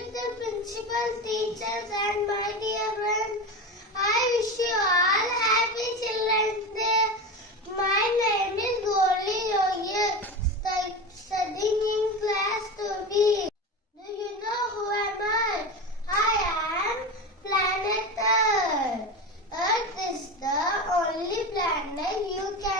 respected principal, teachers and my dear friends, I wish you all happy Children's Day. My name is Golly Yogi, studying in class 2B. Do you know who am I? I am planet Earth. Earth is the only planet you can